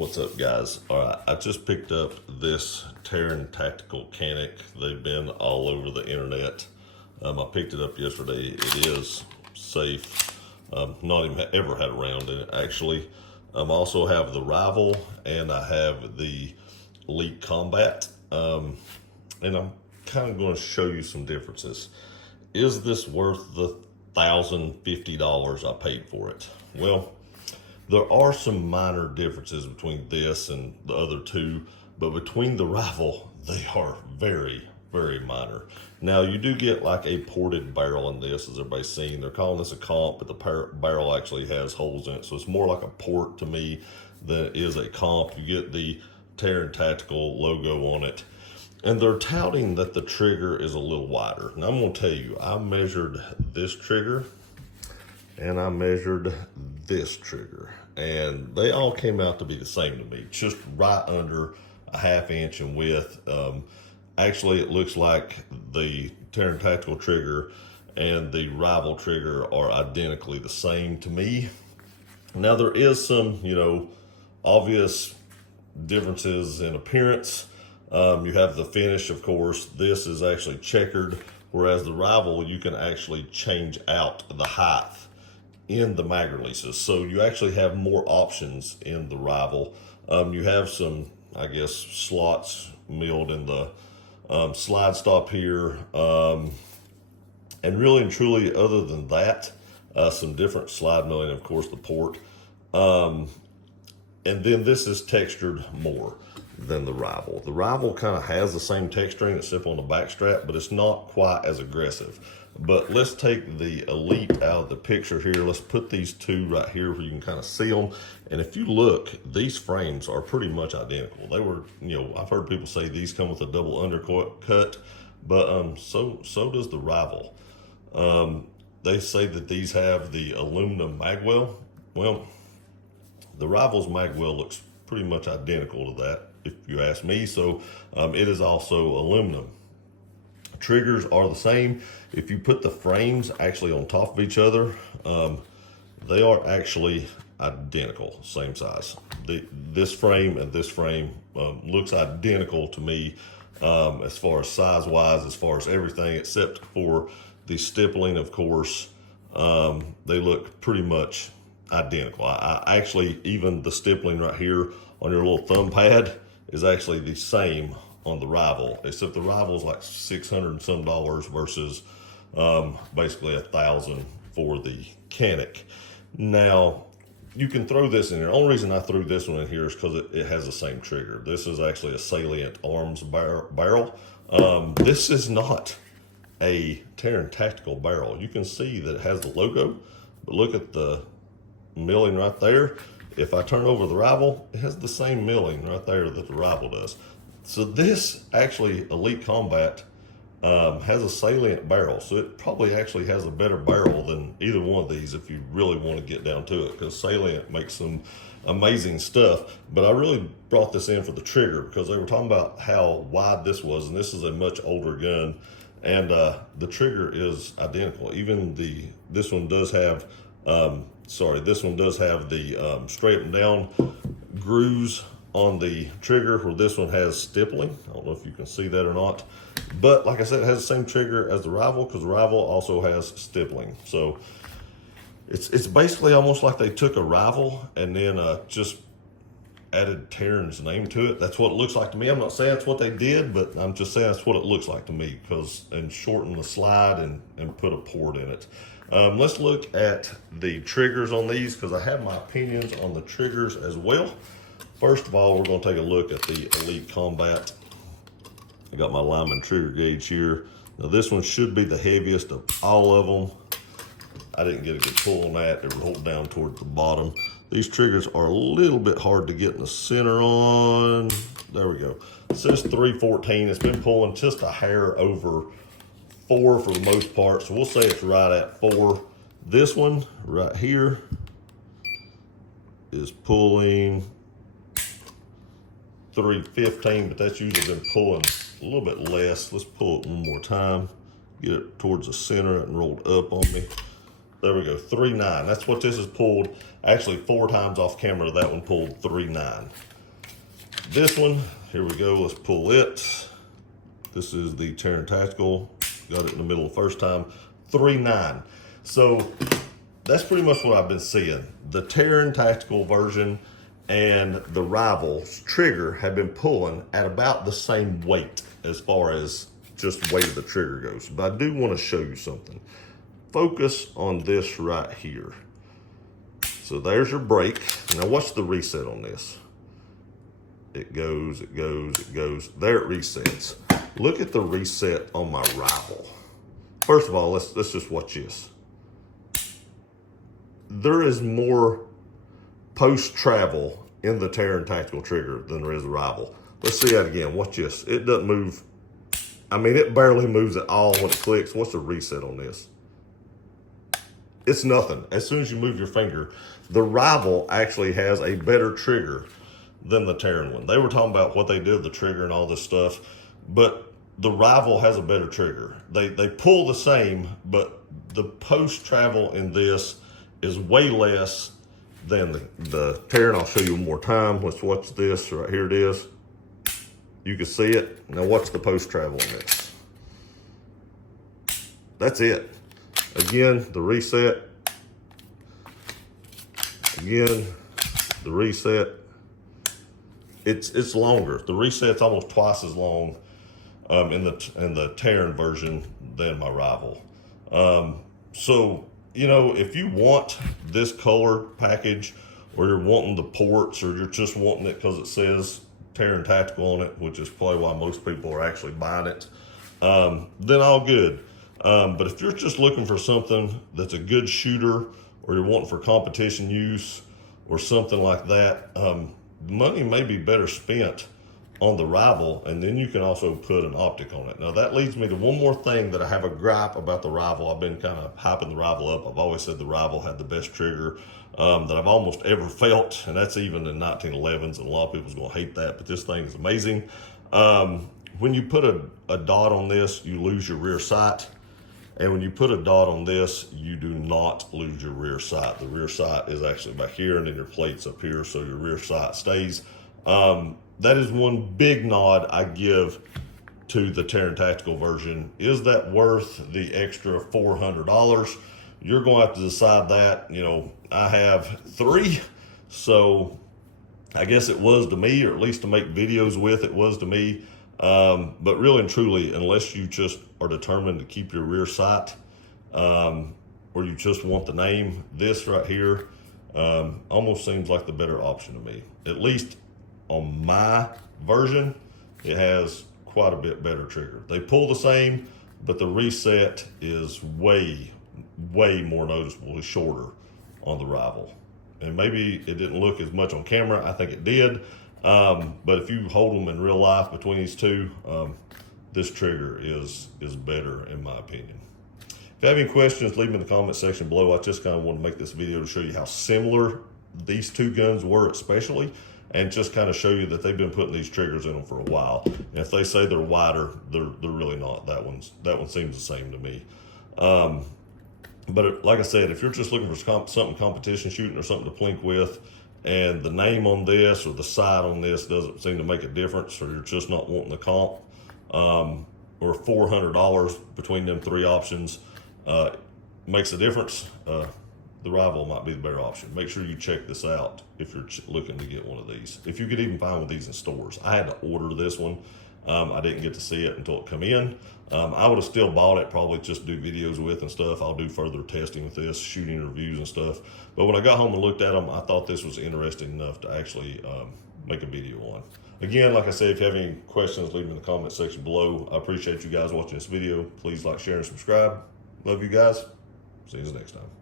What's up, guys? All right, I just picked up this Taran tactical Canik. They've been all over the internet. I picked it up yesterday. It is safe. Not even ever had a round in it, actually. I also have the Rival and I have the Elite Combat. And I'm kind of going to show you some differences. Is this worth the $1,050 I paid for it? Well, there are some minor differences between this and the other two, but between the Rival, they are very, very minor. Now, you do get like a ported barrel in this, as everybody's seen. They're calling this a comp, but the barrel actually has holes in it, so it's more like a port to me than it is a comp. You get the Taran Tactical logo on it, and they're touting that the trigger is a little wider. Now, I'm going to tell you, I measured this trigger, and I measured this trigger, and they all came out to be the same to me, just right under a ½ inch in width. Actually, it looks like the Taran Tactical trigger and the Rival trigger are identically the same to me. Now, there is some, obvious differences in appearance. You have the finish, of course. This is actually checkered, whereas the Rival, you can actually change out the height in the mag releases. So you actually have more options in the Rival. You have some, I guess, slots milled in the slide stop here. And really and truly, other than that, some different slide milling, of course, the port. And then this is textured more than the Rival. The Rival kind of has the same texturing except on the back strap, but it's not quite as aggressive. But let's take the Elite out of the picture here. Let's put these two right here where you can kind of see them. And if you look, these frames are pretty much identical. They were, I've heard people say these come with a double undercut, but so does the Rival. They say that these have the aluminum magwell. Well, the Rival's magwell looks pretty much identical to that, if you ask me. So it is also aluminum. Triggers are the same. If you put the frames actually on top of each other, they are actually identical, same size. This frame and this frame looks identical to me as far as size-wise, as far as everything, except for the stippling, of course. They look pretty much identical. I actually, even the stippling right here on your little thumb pad is actually the same on the Rival, except the Rival is like $600 and some versus basically $1,000 for the Canik. Now, you can throw this in here. The only reason I threw this one in here is because it has the same trigger. This is actually a Salient Arms barrel. This is not a Taran Tactical barrel. You can see that it has the logo, but look at the milling right there. If I turn over the Rival, it has the same milling right there that the Rival does. So this actually, Elite Combat, has a Salient barrel. So it probably actually has a better barrel than either one of these if you really want to get down to it, because Salient makes some amazing stuff. But I really brought this in for the trigger because they were talking about how wide this was, and this is a much older gun, and the trigger is identical. Even this one does have the straight and down grooves on the trigger, where this one has stippling. I don't know if you can see that or not, but like I said, it has the same trigger as the Rival, because the Rival also has stippling. So it's basically almost like they took a Rival and then just added Taran's name to it. That's what it looks like to me. I'm not saying that's what they did, but I'm just saying that's what it looks like to me, and shorten the slide and put a port in it. Let's look at the triggers on these, because I have my opinions on the triggers as well. First of all, we're going to take a look at the Elite Combat. I got my Lyman trigger gauge here. Now, this one should be the heaviest of all of them. I didn't get a good pull on that. It rolled down towards the bottom. These triggers are a little bit hard to get in the center on. There we go. It says 314. It's been pulling just a hair over 4 for the most part, so we'll say it's right at 4. This one right here is pulling 315, but that's usually been pulling a little bit less. Let's pull it one more time, get it towards the center and rolled up on me. There we go, 3.9. That's what this is pulled. Actually, 4 times off camera, that one pulled 3.9. This one, here we go, let's pull it. This is the Taran Tactical. Got it in the middle the first time, 3.9. So that's pretty much what I've been seeing. The Taran Tactical version and the Rival's trigger have been pulling at about the same weight as far as just weight of the trigger goes. But I do want to show you something. Focus on this right here. So there's your brake. Now what's the reset on this? It goes, it goes, it goes. There it resets. Look at the reset on my Rival. First of all, let's just watch this. There is more post-travel in the Taran Tactical trigger than there is the Rival. Let's see that again. Watch this. It doesn't move. I mean, it barely moves at all when it clicks. What's the reset on this? It's nothing. As soon as you move your finger, the Rival actually has a better trigger than the Taran one. They were talking about what they did with the trigger and all this stuff, but the Rival has a better trigger. They pull the same, but the post-travel in this is way less than the Taran. I'll show you one more time. Let's watch this. Right here it is. You can see it. Now watch the post-travel on this. That's it. Again, the reset. Again, the reset. It's longer. The reset's almost twice as long in the Taran version than my Rival. So, you know, if you want this color package, or you're wanting the ports, or you're just wanting it because it says Taran Tactical on it, which is probably why most people are actually buying it, then all good. But if you're just looking for something that's a good shooter, or you're wanting for competition use or something like that, money may be better spent on the Rival, and then you can also put an optic on it. Now that leads me to one more thing that I have a gripe about the Rival. I've been kind of hyping the Rival up. I've always said the Rival had the best trigger that I've almost ever felt, and that's even in 1911s, and a lot of people's gonna hate that, but this thing is amazing. When you put a dot on this, you lose your rear sight. And when you put a dot on this, you do not lose your rear sight. The rear sight is actually back here, and then your plate's up here, so your rear sight stays. That is one big nod I give to the Taran Tactical version. Is that worth the extra $400? You're going to have to decide that. You know, I have 3, so I guess it was to me, or at least to make videos with, it was to me. But really and truly, unless you just are determined to keep your rear sight, or you just want the name, this right here almost seems like the better option to me. At least on my version, it has quite a bit better trigger. They pull the same, but the reset is way, way more noticeably shorter on the Rival. And maybe it didn't look as much on camera. I think it did. But if you hold them in real life between these two, this trigger is better in my opinion. If you have any questions, leave them in the comment section below. I just kind of want to make this video to show you how similar these two guns were especially, and just kind of show you that they've been putting these triggers in them for a while. And if they say they're wider, they're really not. That one seems the same to me. But like I said, if you're just looking for something competition shooting or something to plink with, and the name on this or the sight on this doesn't seem to make a difference, or you're just not wanting the comp, or $400 between them 3 options makes a difference, the Rival might be the better option. Make sure you check this out if you're looking to get one of these. If you could even find one of these in stores. I had to order this one. I didn't get to see it until it come in. I would have still bought it, probably just do videos with and stuff. I'll do further testing with this, shooting reviews and stuff. But when I got home and looked at them, I thought this was interesting enough to actually make a video on. Again, like I said, if you have any questions, leave them in the comment section below. I appreciate you guys watching this video. Please like, share, and subscribe. Love you guys. See you next time.